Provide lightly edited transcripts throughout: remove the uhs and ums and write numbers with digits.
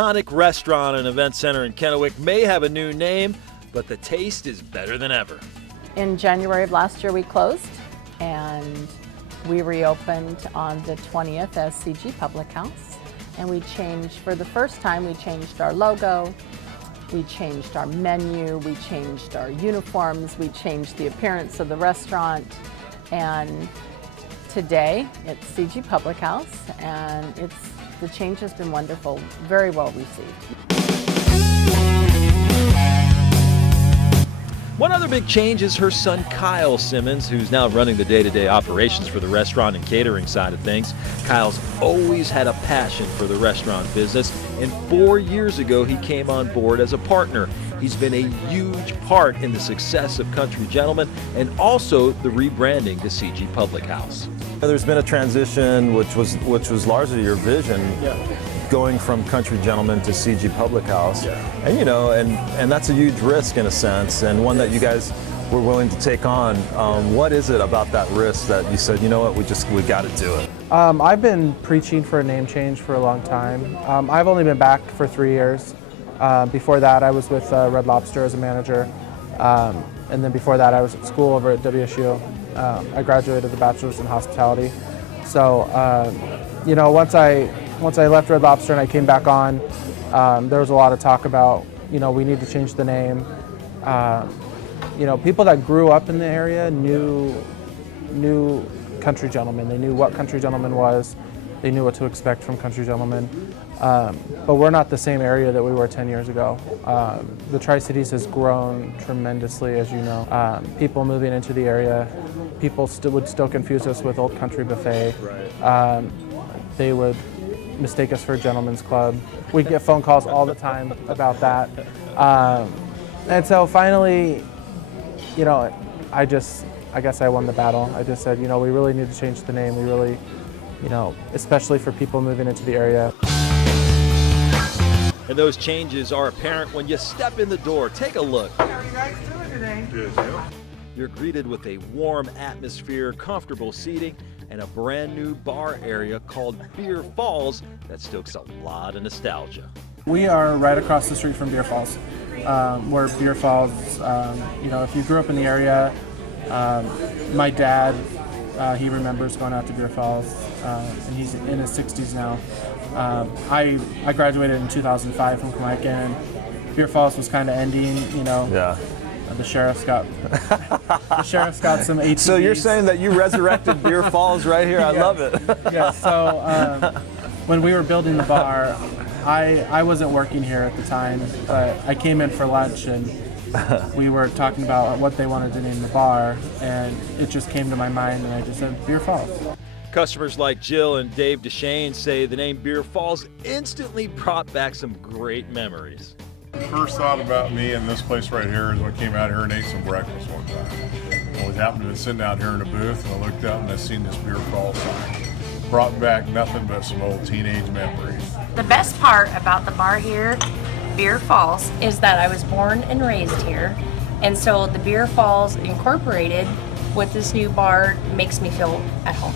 iconic restaurant and event center in Kennewick may have a new name, but the taste is better than ever. In January of last year we closed, and we reopened on the 20th as CG Public House. And we changed, for the first time, we changed our logo, we changed our menu, we changed our uniforms, we changed the appearance of the restaurant. And today it's CG Public House, and the change has been wonderful, very well received. One other big change is her son Kyle Simmons, who's now running the day-to-day operations for the restaurant and catering side of things. Kyle's always had a passion for the restaurant business, and 4 years ago he came on board as a partner. He's been a huge part in the success of Country Gentleman and also the rebranding to CG Public House. There's been a transition which was largely your vision. Going from Country Gentleman to CG Public House. And you know, and that's a huge risk in a sense, and one that you guys were willing to take on. What is it about that risk that you said, you know what, we got to do it? I've been preaching for a name change for a long time. I've only been back for 3 years. Before that I was with Red Lobster as a manager, and then before that I was at school over at WSU. I graduated with a bachelor's in hospitality. So you know, once I left Red Lobster and I came back on, there was a lot of talk about, you know, we need to change the name. You know, people that grew up in the area knew Country Gentleman. They knew what Country Gentleman was. They knew what to expect from Country Gentleman. But we're not the same area that we were 10 years ago. The Tri-Cities has grown tremendously, as you know. People moving into the area, people would still confuse us with Old Country Buffet. They would mistake us for a gentleman's club. We get phone calls all the time about that. And so finally, you know, I guess I won the battle. I just said, you know, we really need to change the name. We really, you know, especially for people moving into the area. And those changes are apparent when you step in the door. Take a look. How are you guys doing today? Good, yeah. You're greeted with a warm atmosphere, comfortable seating, and a brand new bar area called Beer Falls that stokes a lot of nostalgia. We are right across the street from Beer Falls. Where Beer Falls, you know, if you grew up in the area, my dad, he remembers going out to Beer Falls, and he's in his 60s now. I graduated in 2005 from Kennewick, and Beer Falls was kind of ending, you know. Yeah. The sheriff's got some ATVs. So you're saying that you resurrected Beer Falls right here? I love it. Yeah. So when we were building the bar, I wasn't working here at the time, but I came in for lunch and we were talking about what they wanted to name the bar, and it just came to my mind, and I just said Beer Falls. Customers like Jill and Dave Deshane say the name Beer Falls instantly brought back some great memories. First thought about me and this place right here is when I came out here and ate some breakfast one time. I was happened to be sitting out here in a booth, and I looked up and I seen this Beer Falls sign. Brought back nothing but some old teenage memories. The best part about the bar here, Beer Falls, is that I was born and raised here, and so the Beer Falls incorporated with this new bar makes me feel at home.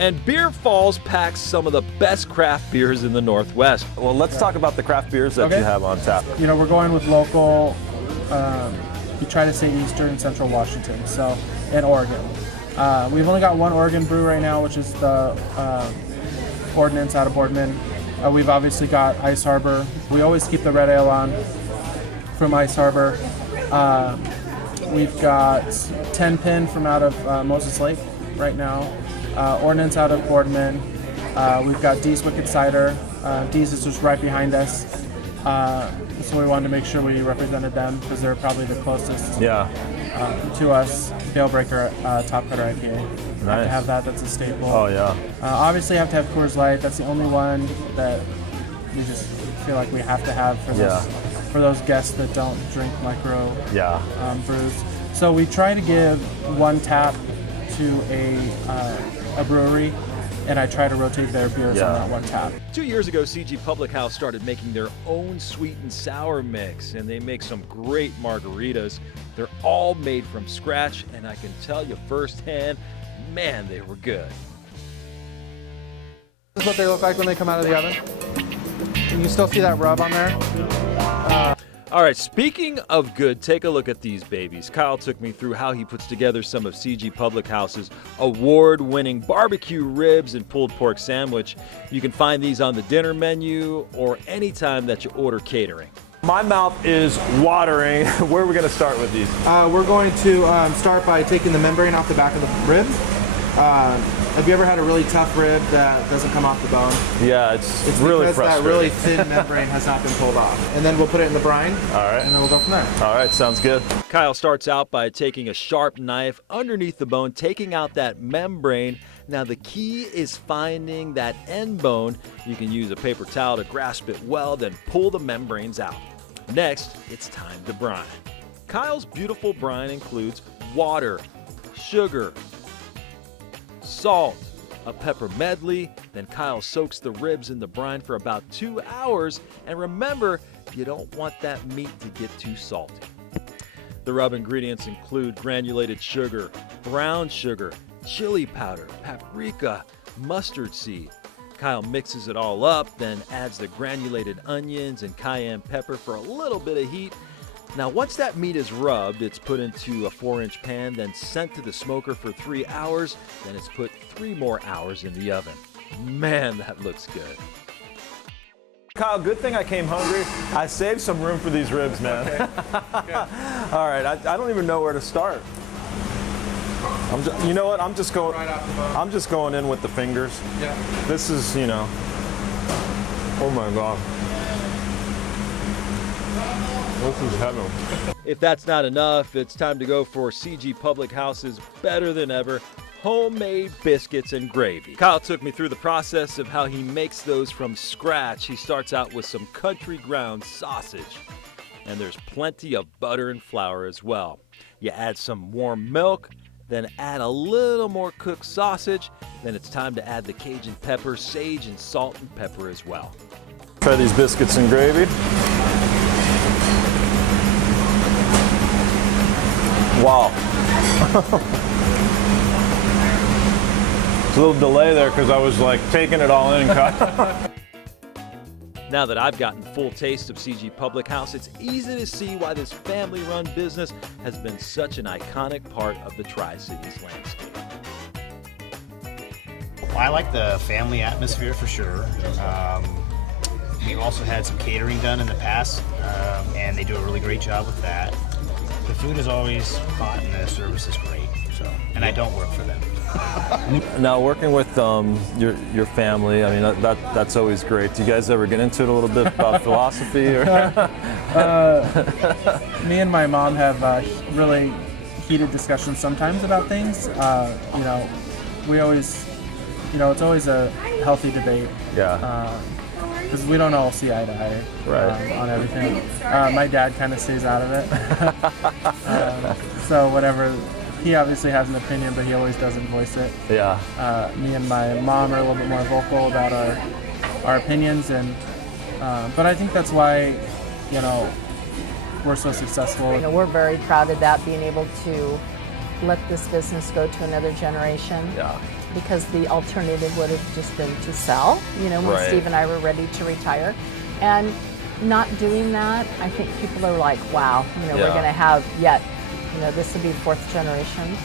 And Beer Falls packs some of the best craft beers in the Northwest. Well, let's talk about the craft beers that you have on tap. You know, we're going with local. We try to say Eastern and Central Washington, so, and Oregon. We've only got one Oregon brew right now, which is the Ordnance out of Boardman. We've obviously got Ice Harbor. We always keep the red ale on from Ice Harbor. We've got 10 Pin from out of Moses Lake right now. Ordnance out of Boardman. We've got Dee's Wicked Cider. Dee's is just right behind us. So we wanted to make sure we represented them because they're probably the closest to us. Dailbreaker Top Cutter IPA. Nice. Have to have that, that's a staple. Oh yeah. Obviously have to have Coors Light. That's the only one that we just feel like we have to have for those guests that don't drink micro brews. So we try to give one tap to a brewery, and I try to rotate their beers on that one tap. 2 years ago, CG Public House started making their own sweet and sour mix, and they make some great margaritas. They're all made from scratch, and I can tell you firsthand, man, they were good. This is what they look like when they come out of the oven. You can still see that rub on there. All right, speaking of good, take a look at these babies. Kyle took me through how he puts together some of CG Public House's award-winning barbecue ribs and pulled pork sandwich. You can find these on the dinner menu or anytime that you order catering. My mouth is watering. Where are we going to start with these? We're going to start by taking the membrane off the back of the rib. Have you ever had a really tough rib that doesn't come off the bone? Yeah, it's really because frustrating. that really thin membrane has not been pulled off. And then we'll put it in the brine. All right. And then we'll go from there. All right, sounds good. Kyle starts out by taking a sharp knife underneath the bone, taking out that membrane. Now the key is finding that end bone. You can use a paper towel to grasp it well, then pull the membranes out. Next, it's time to brine. Kyle's beautiful brine includes water, sugar, salt, a pepper medley. Then Kyle soaks the ribs in the brine for about 2 hours. And remember, you don't want that meat to get too salty. The rub ingredients include granulated sugar, brown sugar, chili powder, paprika, mustard seed. Kyle mixes it all up, then adds the granulated onions and cayenne pepper for a little bit of heat. Now, once that meat is rubbed, it's put into a 4-inch pan, then sent to the smoker for 3 hours. Then it's put 3 more hours in the oven. Man, that looks good. Kyle, good thing I came hungry. I saved some room for these ribs, man. Okay. All right, I don't even know where to start. You know what? I'm just going in with the fingers. Yeah. This is, oh my God. This is heaven. If that's not enough, it's time to go for CG Public House's better than ever homemade biscuits and gravy. Kyle took me through the process of how he makes those from scratch. He starts out with some country ground sausage, and there's plenty of butter and flour as well. You add some warm milk, then add a little more cooked sausage. Then it's time to add the Cajun pepper, sage, and salt and pepper as well. Try these biscuits and gravy. Wow. It's a little delay there because I was like taking it all in. Now that I've gotten full taste of CG Public House, it's easy to see why this family-run business has been such an iconic part of the Tri-Cities landscape. I like the family atmosphere for sure. We've also had some catering done in the past, and they do a really great job with that. The food is always hot and the service is great. So, and I don't work for them. Now, working with your family, I mean, that's always great. Do you guys ever get into it a little bit about philosophy? Or? Me and my mom have really heated discussions sometimes about things. We always, it's always a healthy debate. Yeah. Because we don't all see eye to eye on everything. My dad kind of stays out of it. So whatever, he obviously has an opinion, but he always doesn't voice it. Yeah. Me and my mom are a little bit more vocal about our opinions, and but I think that's why, we're so successful. We're very proud of that, being able to let this business go to another generation. Yeah. Because the alternative would have just been to sell, when Right. Steve and I were ready to retire. And not doing that, I think people are like, wow, we're Yeah. going to have yet, this will be 4th generation.